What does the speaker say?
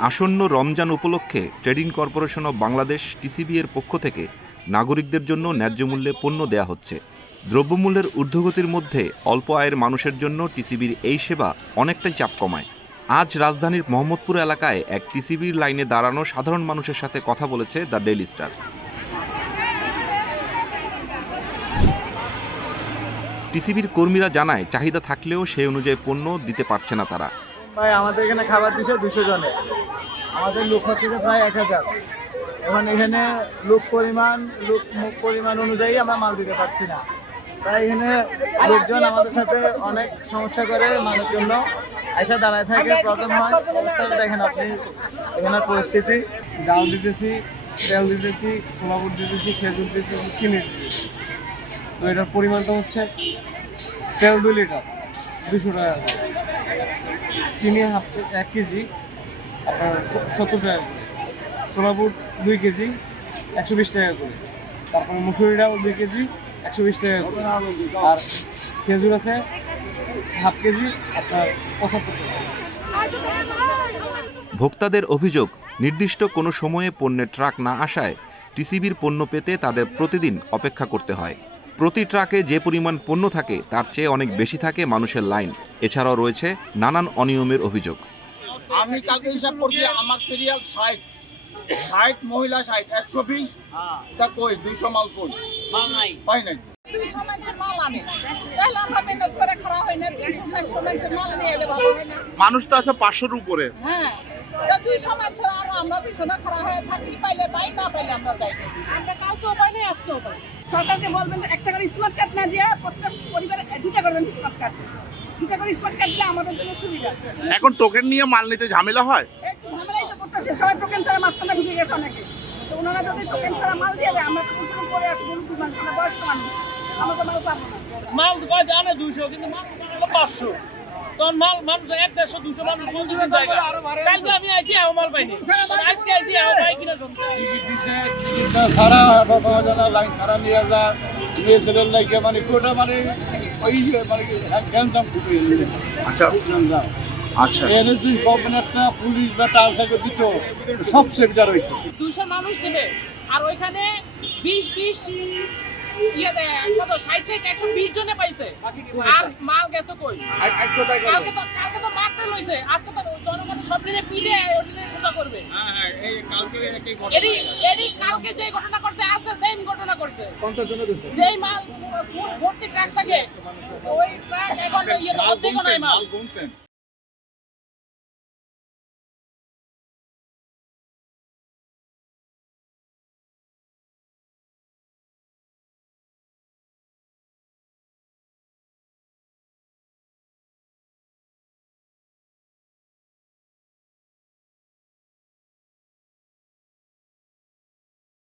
আসন্ন রমজান উপলক্ষে trading corporation of Bangladesh, TCB এর পক্ষ থেকে নাগরিকদের জন্য ন্যায্য মূল্যে পণ্য দেয়া হচ্ছে। দ্রব্যমূল্যের ঊর্ধ্বগতির মধ্যে অল্প আয়ের মানুষের জন্য টিসিবির এই সেবা অনেকটাই চাপ কমায়। আজ রাজধানীর মোহাম্মদপুর এলাকায় এক টিসিবির লাইনে দাঁড়ানো সাধারণ মানুষের সাথে কথা বলেছে দ্য ডেইলি স্টার। টিসিবির কর্মীরা জানায়, চাহিদা থাকলেও সেই অনুযায়ী পণ্য দিতে পারছে না তারা। ভাই আমাদের এখানে খাবার দিছে দুশো জনে। আমাদের লোক হচ্ছে প্রায় এক হাজার। এখন এখানে লোক পরিমাণ লোক মুখ পরিমাণ অনুযায়ী আমরা মাল দিতে পারছি না। তাই এখানে লোকজন আমাদের সাথে অনেক সমস্যা করে মানুষের জন্য। আইসা দাঁড়ায় থাকে প্রবলেম হয়। অবস্থাটা দেখেন আপনি এখানের পরিস্থিতি। ডাল দিতেছি তেল দিতেছি সোলাপুর দিতেছি খেজুর দিতেছি চিনি দিতেছি। তো এটার পরিমাণটা হচ্ছে তেল দুই লিটার দুশো টাকা। চিনি হাফ এক কেজি, আপনার সত্তর টাকা করে। সোলাপুর দুই কেজি, একশো বিশ টাকা করে। তারপরে মুসুরি ডাল দুই কেজি, একশো বিশ টাকা করে। আর খেজুর আছে হাফ কেজি, আপনার পঁচাত্তর টাকা ভোক্তাদের অভিযোগ, নির্দিষ্ট কোনো সময়ে পণ্যের ট্রাক না আসায় টিসিবির পণ্য পেতে তাদের প্রতিদিন অপেক্ষা করতে হয়। প্রতি ট্রাকে যে পরিমাণ পণ্য থাকে তার চেয়ে অনেক বেশি থাকে মানুষের লাইন। এছাড়াও রয়েছে নানান অনিয়মের অভিযোগ। আমি কালকে হিসাব করছি? আমার সিরিয়াল ষাট। ষাট মহিলা ষাট। একশো বিশ? তা কই? দুইশো মাল কই পাই নাই। দুইশো মানুষের মাল আনে। তাহলে আমরা মেহনত করে খারাপ হয় না তিনশো চারশো মানুষের মাল আনে এলে ভালো হয় না। মানুষ তো আছে পাঁচশোর উপরে। হ্যাঁ। দুইশো মানুষের আরও আমরা পিছনে খারাপ হয়ে থাকি পাইলে পাই না পাইলে আমরা যাই আমরা কালকেও পাই নাই আজকেও পাই সরকারকে বলবেন যে একটা করে স্মার্ট কার্ড না দিয়ে প্রত্যেক পরিবারে দুটা করে দেন স্মার্ট কার্ড দুটা করে স্মার্ট কার্ড দিলে আমাদের জন্য সুবিধা। এখন টোকেন নিয়ে মাল নিতে ঝামেলা হয়? এই তো ঝামেলাই তো করতেছে। সবাই টোকেন ছাড়া মাঝখানে ঢুকে গেছে অনেকে। তো ওনারা যদি টোকেন ছাড়া মাল দিয়ে দেয় আমরা তো প্রচুর করে আছি গরু মানুষ বয়স্ক মানুষ। আমরা তো মাল পাবো না। মাল জানে দুইশো কিন্তু মাল হলো পাঁচশো। তখন মাল মানুষ এক দেড়শো দুশো মানুষ কোন জায়গা। কালকে আমি আইছি আও মাল পাইনি। আজকে আইছি আও পাই কিনা সারা পাওয়া যায় না লাইন সারা নিয়ে যা নিয়ে ছেলের লাগে মানে মানে ওই মানে গ্যাঞ্জাম খুবই আচ্ছা। আচ্ছা। যদি পুলিশ বা দিত সবচেয়ে হইতো মানুষ দেবে। আর ওইখানে বিশ বিশ ইয়ে দেয় কত ষাট ষাট একশো বিশ জনে পাইছে। আর মাল গেছে কই? কালকে তো কালকে তো মারতে লইছে। আজকে তো জনগণের সব পিড়ে ওদিনে সোজা করবে। হ্যাঁ হ্যাঁ কালকে একই ঘটনা এডি এডি কালকে যে ঘটনা করছে আজকে সেম ঘটনা করছে। যেই মাল ভর্তি ট্রাক থাকে ওই ট্রাক এখন ইয়ে তো মাল অর্ধেকও নাই মাল।